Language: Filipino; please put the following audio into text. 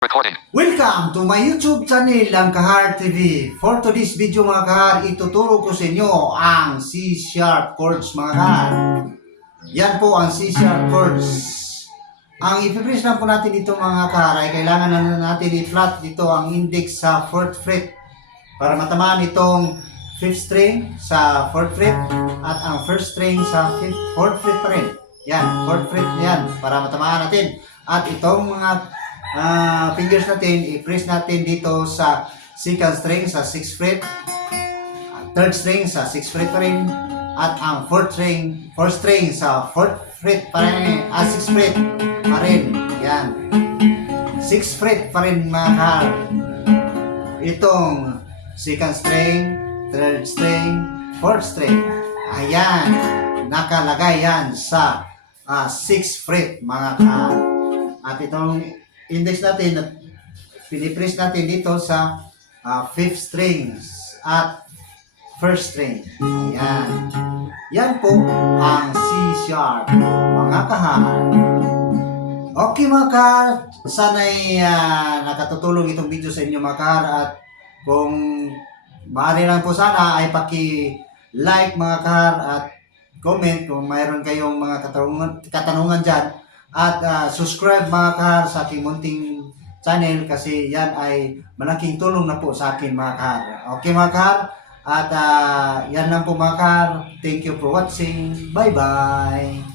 Recording. Welcome to my YouTube channel, ang Kahar TV. For today's video mga kahar, ituturo ko sa inyo ang C-sharp chords mga kahar. Yan po ang C-sharp chords. Ang i-press lang po natin dito mga kahar ay kailangan na natin i-flat dito ang index sa 4th fret para matamaan itong 5th string sa 4th fret at ang 1st string sa 4th fret pa rin. Yan, 4th fret yan para matamaan natin. At itong mga fingers natin, i-press natin dito sa 2nd string sa 6th fret, 3rd string sa 6th fret pa rin, at ang 4th string sa 4th fret pa rin, 6th fret pa rin. Yan. 6th fret pa rin mga kahar. Itong 2nd string, 3rd string, 4th string. Ayan. Nakalagay yan sa 6th fret mga kahar. At itong index natin, pinipress natin dito sa 5th string at 1st string. Ayan. Yan po ang C-sharp, mga kahar. Okay mga kahar, sana'y nakatutulong itong video sa inyo mga kahar. At kung maaari lang po sana ay paki-like mga kahar at comment kung mayroon kayong mga katanungan dyan. At subscribe mga kahar sa aking munting channel kasi yan ay malaking tulong na po sa akin mga kahar. Okay mga kahar? At yan lang po mga kahar. Thank you for watching. Bye bye!